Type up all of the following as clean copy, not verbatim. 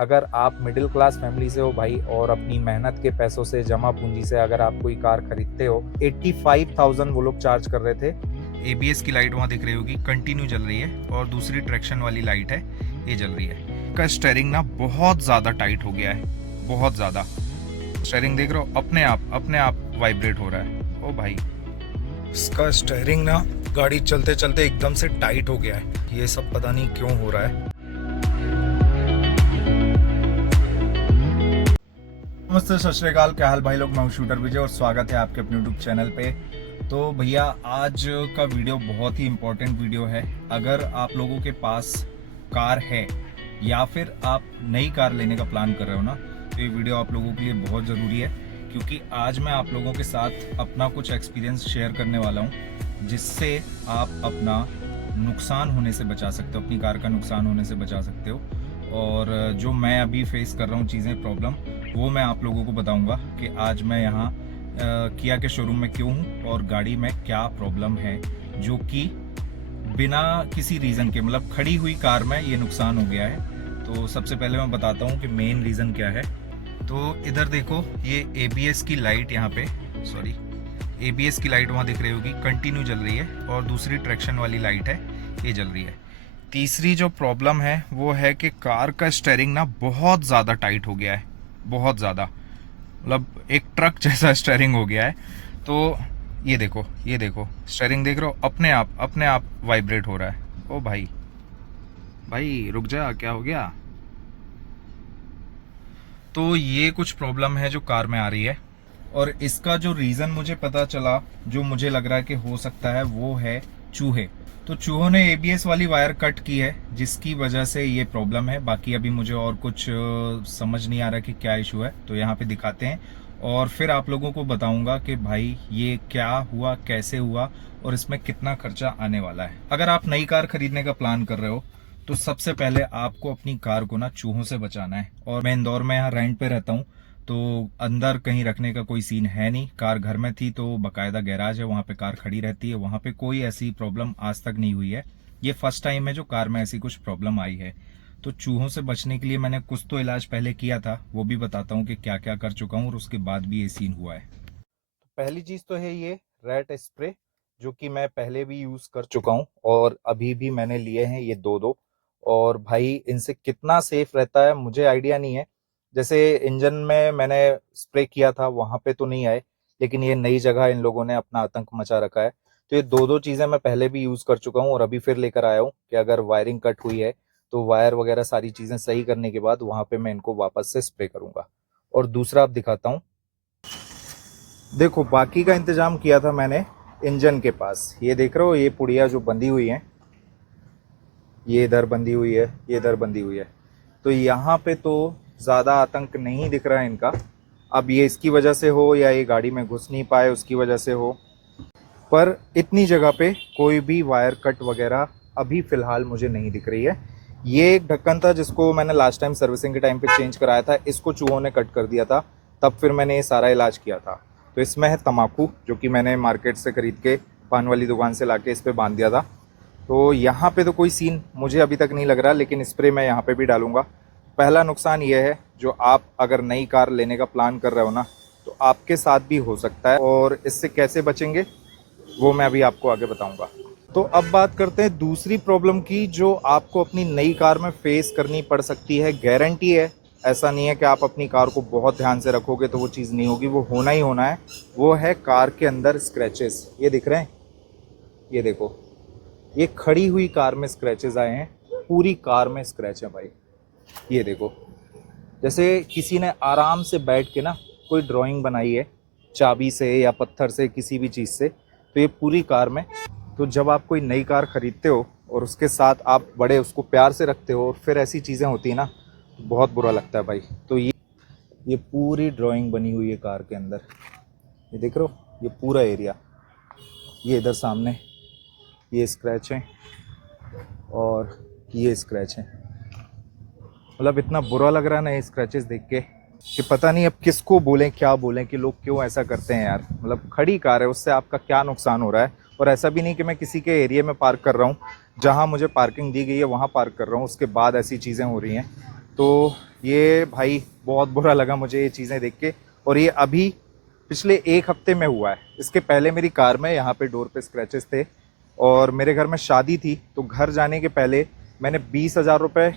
अगर आप middle class family से हो भाई और अपनी मेहनत के पैसों से जमा पूंजी से अगर आप कोई कार खरीदते हो, 85,000 वो लोग चार्ज कर रहे थे। एबीएस की लाइट वहाँ दिख रही होगी, कंटिन्यू जल रही है, और दूसरी ट्रैक्शन वाली लाइट है, ये जल रही है। का स्टेयरिंग ना बहुत ज़्यादा टाइट हो गया है, बहुत ज़्यादा। स्टेयरिंग देख रहे हो, अपने आप वाइब्रेट हो रहा है। ओ भाई, इसका स्टेयरिंग ना गाड़ी चलते चलते एकदम से टाइट हो गया है। ये सब पता नहीं क्यों हो रहा है। नमस्ते, सत श्री अकाल, क्या हाल भाई लोग। मैं हूं शूटर विजय और स्वागत है आपके अपने यूट्यूब चैनल पे। तो भैया, आज का वीडियो बहुत ही इम्पोर्टेंट वीडियो है। अगर आप लोगों के पास कार है या फिर आप नई कार लेने का प्लान कर रहे हो ना, तो ये वीडियो आप लोगों के लिए बहुत ज़रूरी है, क्योंकि आज मैं आप लोगों के साथ अपना कुछ एक्सपीरियंस शेयर करने वाला हूँ, जिससे आप अपना नुकसान होने से बचा सकते हो, अपनी कार का नुकसान होने से बचा सकते हो। और जो मैं अभी फेस कर रहा हूँ चीज़ें, प्रॉब्लम, वो मैं आप लोगों को बताऊंगा कि आज मैं यहाँ किया के शोरूम में क्यों हूँ और गाड़ी में क्या प्रॉब्लम है, जो कि बिना किसी रीज़न के, मतलब खड़ी हुई कार में ये नुकसान हो गया है। तो सबसे पहले मैं बताता हूँ कि मेन रीज़न क्या है। तो इधर देखो, ये एबीएस की लाइट यहाँ पे, सॉरी, एबीएस की लाइट वहाँ दिख रही होगी, कंटिन्यू जल रही है, और दूसरी ट्रैक्शन वाली लाइट है, ये जल रही है। तीसरी जो प्रॉब्लम है वो है कि कार का स्टेयरिंग ना बहुत ज़्यादा टाइट हो गया है, बहुत ज़्यादा, मतलब एक ट्रक जैसा स्टेयरिंग हो गया है। तो ये देखो स्टेयरिंग देख रहे हो, अपने आप वाइब्रेट हो रहा है। ओ भाई, भाई रुक जा, क्या हो गया। तो ये कुछ प्रॉब्लम है जो कार में आ रही है, और इसका जो रीज़न मुझे पता चला, जो मुझे लग रहा है कि हो सकता है, वो है चूहे। तो चूहों ने एबीएस वाली वायर कट की है, जिसकी वजह से ये प्रॉब्लम है। बाकी अभी मुझे और कुछ समझ नहीं आ रहा कि क्या इशू है, तो यहाँ पे दिखाते हैं और फिर आप लोगों को बताऊंगा कि भाई ये क्या हुआ, कैसे हुआ, और इसमें कितना खर्चा आने वाला है। अगर आप नई कार खरीदने का प्लान कर रहे हो, तो सबसे पहले आपको अपनी कार को ना चूहों से बचाना है। और मैं इंदौर में यहाँ रेंट पे रहता हूँ, तो अंदर कहीं रखने का कोई सीन है नहीं। कार घर में थी, तो बकायदा गैराज है, वहाँ पे कार खड़ी रहती है, वहाँ पे कोई ऐसी प्रॉब्लम आज तक नहीं हुई है। ये फर्स्ट टाइम है जो कार में ऐसी कुछ प्रॉब्लम आई है। तो चूहों से बचने के लिए मैंने कुछ तो इलाज पहले किया था, वो भी बताता हूँ कि क्या क्या कर चुका हूँ, और उसके बाद भी ये सीन हुआ है। पहली चीज़ तो है ये रैट स्प्रे, जो कि मैं पहले भी यूज़ कर चुका हूँ, और अभी भी मैंने लिए हैं ये दो दो। और भाई, इनसे कितना सेफ रहता है मुझे आइडिया नहीं है। जैसे इंजन में मैंने स्प्रे किया था, वहाँ पे तो नहीं आए, लेकिन ये नई जगह इन लोगों ने अपना आतंक मचा रखा है। तो ये दो दो चीज़ें मैं पहले भी यूज़ कर चुका हूँ, और अभी फिर लेकर आया हूँ कि अगर वायरिंग कट हुई है तो वायर वगैरह सारी चीज़ें सही करने के बाद वहाँ पे मैं इनको वापस से स्प्रे करूँगा। और दूसरा आप दिखाता हूँ, देखो बाकी का इंतजाम किया था मैंने इंजन के पास। ये देख रहे हो, ये पुड़िया जो बंधी हुई है, ये इधर बंधी हुई है, ये इधर बंधी हुई है। तो यहाँ पे तो ज़्यादा आतंक नहीं दिख रहा है इनका। अब ये इसकी वजह से हो या ये गाड़ी में घुस नहीं पाए उसकी वजह से हो, पर इतनी जगह पे कोई भी वायर कट वगैरह अभी फ़िलहाल मुझे नहीं दिख रही है। ये एक ढक्कन था जिसको मैंने लास्ट टाइम सर्विसिंग के टाइम पे चेंज कराया था, इसको चूहों ने कट कर दिया था, तब फिर मैंने ये सारा इलाज किया था। तो इसमें है तम्बाकू, जो कि मैंने मार्केट से ख़रीद के पान वाली दुकान से लाके इस पर बांध दिया था। तो यहाँ पे तो कोई सीन मुझे अभी तक नहीं लग रहा, लेकिन स्प्रे मैं यहाँ पे भी डालूंगा। पहला नुकसान ये है, जो आप अगर नई कार लेने का प्लान कर रहे हो ना, तो आपके साथ भी हो सकता है, और इससे कैसे बचेंगे वो मैं अभी आपको आगे बताऊंगा। तो अब बात करते हैं दूसरी प्रॉब्लम की, जो आपको अपनी नई कार में फेस करनी पड़ सकती है। गारंटी है, ऐसा नहीं है कि आप अपनी कार को बहुत ध्यान से रखोगे तो वो चीज़ नहीं होगी, वो होना ही होना है। वो है कार के अंदर स्क्रैचेस। ये दिख रहे हैं, ये देखो, ये खड़ी हुई कार में स्क्रैचेस आए हैं, पूरी कार में स्क्रैच है भाई। ये देखो, जैसे किसी ने आराम से बैठ के ना कोई ड्राइंग बनाई है, चाबी से या पत्थर से, किसी भी चीज़ से, तो ये पूरी कार में। तो जब आप कोई नई कार खरीदते हो और उसके साथ आप बड़े उसको प्यार से रखते हो, और फिर ऐसी चीज़ें होती हैं ना, तो बहुत बुरा लगता है भाई। तो ये पूरी ड्राइंग बनी हुई है कार के अंदर, ये देख रहे हो, ये पूरा एरिया, ये इधर सामने ये स्क्रैच है, और ये स्क्रैच है। मतलब इतना बुरा लग रहा है ना ये स्क्रैचेस देख के, कि पता नहीं अब किसको बोलें, क्या बोलें, कि लोग क्यों ऐसा करते हैं यार। मतलब खड़ी कार है, उससे आपका क्या नुकसान हो रहा है। और ऐसा भी नहीं कि मैं किसी के एरिया में पार्क कर रहा हूँ, जहाँ मुझे पार्किंग दी गई है वहाँ पार्क कर रहा हूँ, उसके बाद ऐसी चीज़ें हो रही हैं। तो ये भाई बहुत बुरा लगा मुझे ये चीज़ें देख के। और ये अभी पिछले 1 हफ्ते में हुआ है। इसके पहले मेरी कार में यहाँ पे डोर पे स्क्रैचेस थे और मेरे घर में शादी थी, तो घर जाने के पहले मैंने 20,000 रुपये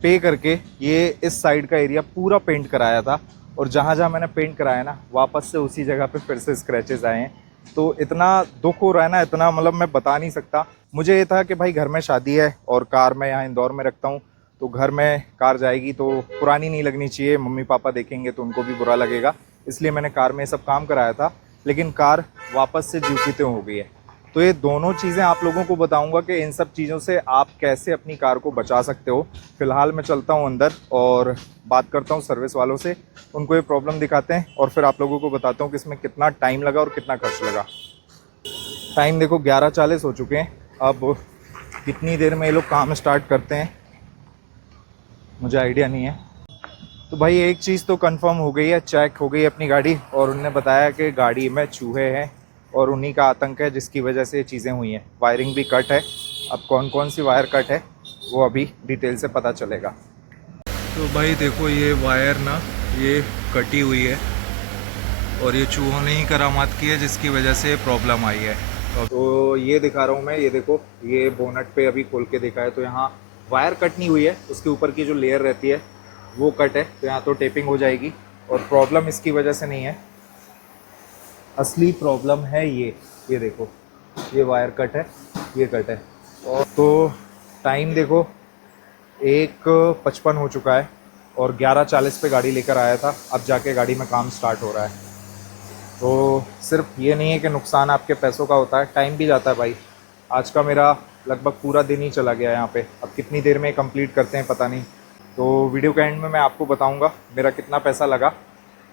पे करके ये इस साइड का एरिया पूरा पेंट कराया था। और जहाँ जहाँ मैंने पेंट कराया ना, वापस से उसी जगह पे फिर से स्क्रैचेस आए हैं। तो इतना दुख हो रहा है ना, इतना मतलब मैं बता नहीं सकता। मुझे ये था कि भाई घर में शादी है और कार मैं यहाँ इंदौर में रखता हूँ, तो घर में कार जाएगी तो पुरानी नहीं लगनी चाहिए, मम्मी पापा देखेंगे तो उनको भी बुरा लगेगा। इसलिए मैंने कार में ये सब काम कराया था, लेकिन कार वापस से ज्यों की त्यों हो गई है। तो ये दोनों चीज़ें आप लोगों को बताऊंगा कि इन सब चीज़ों से आप कैसे अपनी कार को बचा सकते हो। फ़िलहाल मैं चलता हूँ अंदर और बात करता हूँ सर्विस वालों से, उनको ये प्रॉब्लम दिखाते हैं और फिर आप लोगों को बताता हूँ कि इसमें कितना टाइम लगा और कितना खर्च लगा। टाइम देखो 11:40 हो चुके हैं। अब कितनी देर में ये लोग काम स्टार्ट करते हैं मुझे आइडिया नहीं है। तो भाई एक चीज़ तो कंफर्म हो गई है, चेक हो गई है अपनी गाड़ी और उन्होंने बताया कि गाड़ी में चूहे हैं और उन्हीं का आतंक है जिसकी वजह से ये चीज़ें हुई हैं। वायरिंग भी कट है। अब कौन कौन सी वायर कट है वो अभी डिटेल से पता चलेगा। तो भाई देखो ये वायर ना, ये कटी हुई है और ये चूहों ने ही करामात की है जिसकी वजह से प्रॉब्लम आई है। तो ये दिखा रहा हूँ मैं, ये देखो ये बोनट पे अभी खोल के देखा है तो यहाँ वायर कट नहीं हुई है, उसके ऊपर की जो लेयर रहती है वो कट है। तो यहाँ तो टेपिंग हो जाएगी और प्रॉब्लम इसकी वजह से नहीं है, असली प्रॉब्लम है ये देखो ये वायर कट है, ये कट है। और तो टाइम देखो 1:55 हो चुका है और 11:40 पे गाड़ी लेकर आया था, अब जाके गाड़ी में काम स्टार्ट हो रहा है। तो सिर्फ ये नहीं है कि नुकसान आपके पैसों का होता है, टाइम भी जाता है भाई। आज का मेरा लगभग पूरा दिन ही चला गया यहाँ पे। अब कितनी देर में कंप्लीट करते हैं पता नहीं। तो वीडियो के एंड में मैं आपको बताऊंगा मेरा कितना पैसा लगा,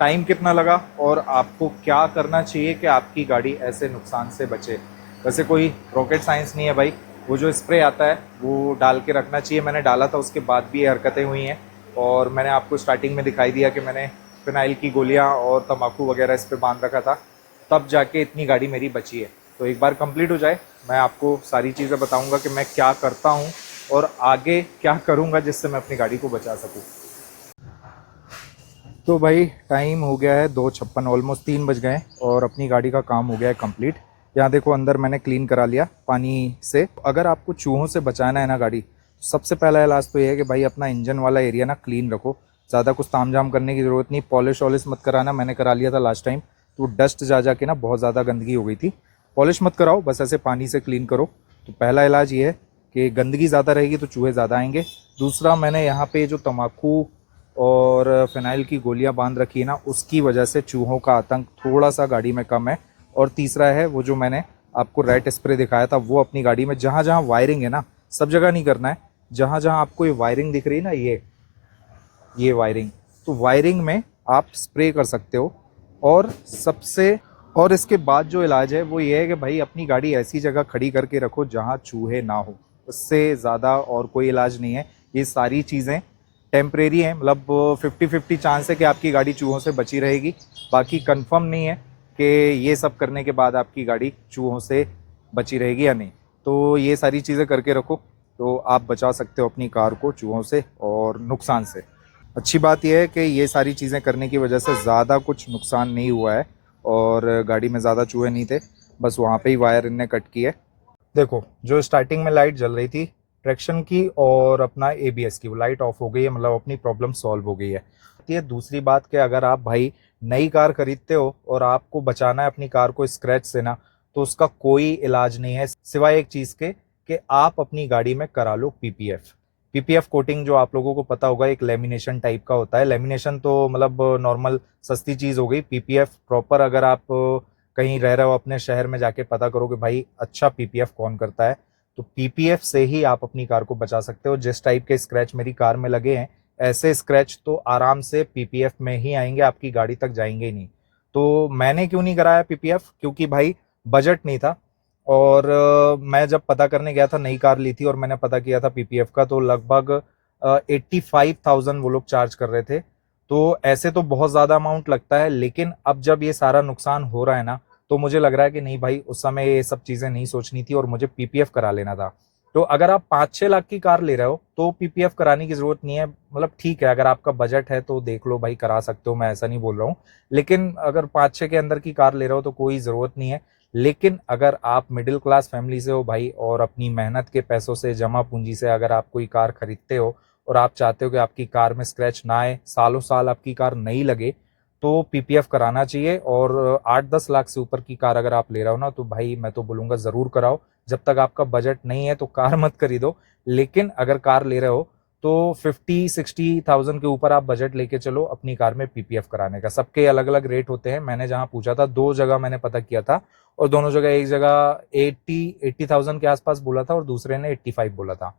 टाइम कितना लगा और आपको क्या करना चाहिए कि आपकी गाड़ी ऐसे नुकसान से बचे। वैसे कोई रॉकेट साइंस नहीं है भाई, वो जो स्प्रे आता है वो डाल के रखना चाहिए। मैंने डाला था, उसके बाद भी ये हरकतें हुई हैं। और मैंने आपको स्टार्टिंग में दिखाई दिया कि मैंने फिनाइल की गोलियां और तम्बाकू वगैरह इस पर बांध रखा था, तब जाके इतनी गाड़ी मेरी बची है। तो एक बार कंप्लीट हो जाए मैं आपको सारी चीज़ें बताऊंगा कि मैं क्या करता हूं और आगे क्या करूंगा जिससे मैं अपनी गाड़ी को बचा सकूं। तो भाई टाइम हो गया है 2:56, ऑलमोस्ट 3 बज गए और अपनी गाड़ी का काम हो गया है कंप्लीट। यहाँ देखो अंदर मैंने क्लीन करा लिया पानी से। अगर आपको चूहों से बचाना है ना गाड़ी, सबसे पहला इलाज तो ये है कि भाई अपना इंजन वाला एरिया ना क्लीन रखो। ज़्यादा कुछ तामझाम करने की ज़रूरत नहीं, पॉलिश वॉलिश मत कराना। मैंने करा लिया था लास्ट टाइम, तो डस्ट जा के ना बहुत ज़्यादा गंदगी हो गई थी। पॉलिश मत कराओ, बस ऐसे पानी से क्लीन करो। तो पहला इलाज ये है कि गंदगी ज़्यादा रहेगी तो चूहे ज़्यादा आएंगे। दूसरा, मैंने यहाँ पे जो तम्बाकू और फिनाइल की गोलियां बांध रखी है ना, उसकी वजह से चूहों का आतंक थोड़ा सा गाड़ी में कम है। और तीसरा है वो जो मैंने आपको रेड स्प्रे दिखाया था, वो अपनी गाड़ी में जहाँ जहाँ वायरिंग है ना, सब जगह नहीं करना है। जहाँ जहाँ आपको ये वायरिंग दिख रही है ना, ये वायरिंग, तो वायरिंग में आप स्प्रे कर सकते हो। और इसके बाद जो इलाज है वो ये है कि भाई अपनी गाड़ी ऐसी जगह खड़ी करके रखो जहाँ चूहे ना हो। उससे ज़्यादा और कोई इलाज नहीं है। ये सारी चीज़ें टेम्परेरी है, मतलब 50-50 चांस है कि आपकी गाड़ी चूहों से बची रहेगी। बाकी कंफर्म नहीं है कि ये सब करने के बाद आपकी गाड़ी चूहों से बची रहेगी या नहीं। तो ये सारी चीज़ें करके रखो तो आप बचा सकते हो अपनी कार को चूहों से और नुकसान से। अच्छी बात यह है कि ये सारी चीज़ें करने की वजह से ज़्यादा कुछ नुकसान नहीं हुआ है और गाड़ी में ज़्यादा चूहे नहीं थे, बस वहाँ पे ही वायर इनने कट की है। देखो जो स्टार्टिंग में लाइट जल रही थी ट्रैक्शन की और अपना एबीएस की, वो लाइट ऑफ हो गई है, मतलब अपनी प्रॉब्लम सॉल्व हो गई है। ये दूसरी बात कि अगर आप भाई नई कार खरीदते हो और आपको बचाना है अपनी कार को स्क्रैच से ना, तो उसका कोई इलाज नहीं है सिवाय एक चीज़ के कि आप अपनी गाड़ी में करा लो पीपीएफ। पीपीएफ कोटिंग जो आप लोगों को पता होगा एक लेमिनेशन टाइप का होता है। लेमिनेशन तो मतलब नॉर्मल सस्ती चीज़ हो गई, पीपीएफ प्रॉपर अगर आप कहीं रह रहे हो अपने शहर में, जाके पता करो कि भाई अच्छा पीपीएफ कौन करता है। तो पीपीएफ से ही आप अपनी कार को बचा सकते हो। जिस टाइप के स्क्रैच मेरी कार में लगे हैं, ऐसे स्क्रैच तो आराम से पीपीएफ में ही आएंगे, आपकी गाड़ी तक जाएंगे ही नहीं। तो मैंने क्यों नहीं कराया पीपीएफ, क्योंकि भाई बजट नहीं था। और मैं जब पता करने गया था, नई कार ली थी और मैंने पता किया था पीपीएफ का, तो लगभग 85,000 वो लोग चार्ज कर रहे थे। तो ऐसे तो बहुत ज़्यादा अमाउंट लगता है, लेकिन अब जब ये सारा नुकसान हो रहा है ना, तो मुझे लग रहा है कि नहीं भाई, उस समय ये सब चीज़ें नहीं सोचनी थी और मुझे पीपीएफ करा लेना था। तो अगर आप 5-6 लाख की कार ले रहे हो तो पीपीएफ कराने की जरूरत नहीं है। मतलब ठीक है, अगर आपका बजट है तो देख लो भाई, करा सकते हो, मैं ऐसा नहीं बोल रहा हूँ। लेकिन अगर 5-6 के अंदर की कार ले रहे हो तो कोई जरूरत नहीं है। लेकिन अगर आप मिडिल क्लास फैमिली से हो भाई, और अपनी मेहनत के पैसों से, जमा पूंजी से अगर आप कोई कार खरीदते हो और आप चाहते हो कि आपकी कार में स्क्रैच ना आए, सालों साल आपकी कार नहीं लगे, तो पीपीएफ कराना चाहिए। और 8-10 लाख से ऊपर की कार अगर आप ले रहे हो ना, तो भाई मैं तो बोलूंगा जरूर कराओ। जब तक आपका बजट नहीं है तो कार मत खरीदो। लेकिन अगर कार ले रहे हो तो 50-60 थाउजेंड के ऊपर आप बजट लेके चलो अपनी कार में पीपीएफ कराने का। सबके अलग अलग रेट होते हैं। मैंने जहां पूछा था, 2 जगह मैंने पता किया था, और दोनों जगह, एक जगह 80,000 के आसपास बोला था और दूसरे ने 85 बोला था।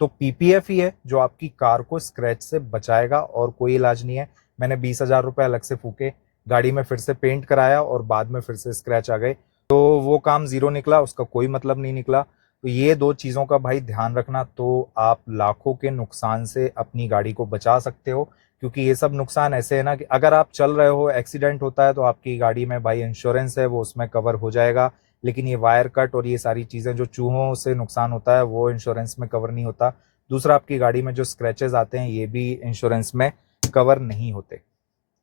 तो पीपीएफ ही है जो आपकी कार को स्क्रैच से बचाएगा, और कोई इलाज नहीं है। मैंने 20,000 रुपए अलग से फूके, गाड़ी में फिर से पेंट कराया और बाद में फिर से स्क्रैच आ गए, तो वो काम जीरो निकला, उसका कोई मतलब नहीं निकला। तो ये 2 चीज़ों का भाई ध्यान रखना, तो आप लाखों के नुकसान से अपनी गाड़ी को बचा सकते हो। क्योंकि ये सब नुकसान ऐसे है ना कि अगर आप चल रहे हो, एक्सीडेंट होता है, तो आपकी गाड़ी में भाई इंश्योरेंस है, वो उसमें कवर हो जाएगा। लेकिन ये वायर कट और ये सारी चीज़ें जो चूहों से नुकसान होता है, वो इंश्योरेंस में कवर नहीं होता। दूसरा, आपकी गाड़ी में जो स्क्रैचेस आते हैं, ये भी इंश्योरेंस में कवर नहीं होते।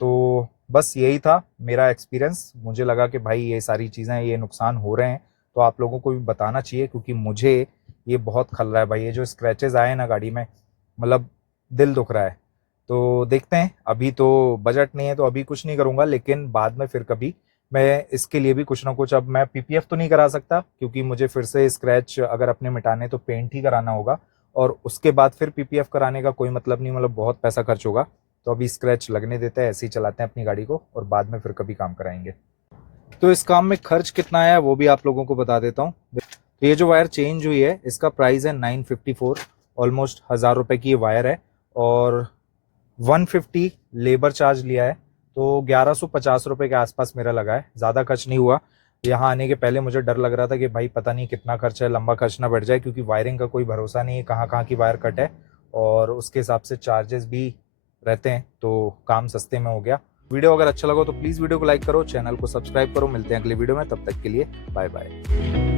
तो बस यही था मेरा एक्सपीरियंस। मुझे लगा कि भाई ये सारी चीज़ें, ये नुकसान हो रहे हैं, तो आप लोगों को भी बताना चाहिए, क्योंकि मुझे ये बहुत खल रहा है भाई। ये जो स्क्रैचेस आए हैं ना गाड़ी में, मतलब दिल दुख रहा है। तो देखते हैं, अभी तो बजट नहीं है तो अभी कुछ नहीं करूंगा, लेकिन बाद में फिर कभी मैं इसके लिए भी कुछ ना कुछ, अब मैं पीपीएफ तो नहीं करा सकता क्योंकि मुझे फिर से स्क्रैच अगर अपने मिटाने तो पेंट ही कराना होगा, और उसके बाद फिर पीपीएफ कराने का कोई मतलब नहीं, मतलब बहुत पैसा खर्च होगा। तो अभी स्क्रैच लगने देते हैं, ऐसे ही चलाते हैं अपनी गाड़ी को, और बाद में फिर कभी काम कराएंगे। तो इस काम में खर्च कितना आया वो भी आप लोगों को बता देता हूँ। तो ये जो वायर चेंज हुई है, इसका प्राइस है 954, ऑलमोस्ट 1,000 रुपए की ये वायर है, और 150 लेबर चार्ज लिया है। तो 1,150 रुपए के आसपास मेरा लगा है, ज़्यादा खर्च नहीं हुआ। यहाँ आने के पहले मुझे डर लग रहा था कि भाई पता नहीं कितना खर्च है, लंबा खर्च ना बढ़ जाए, क्योंकि वायरिंग का कोई भरोसा नहीं है, कहाँ कहाँ की वायर कट है, और उसके हिसाब से चार्जेस भी रहते हैं। तो काम सस्ते में हो गया। वीडियो अगर अच्छा लगा तो प्लीज़ वीडियो को लाइक करो, चैनल को सब्सक्राइब करो। मिलते हैं अगले वीडियो में, तब तक के लिए बाय बाय।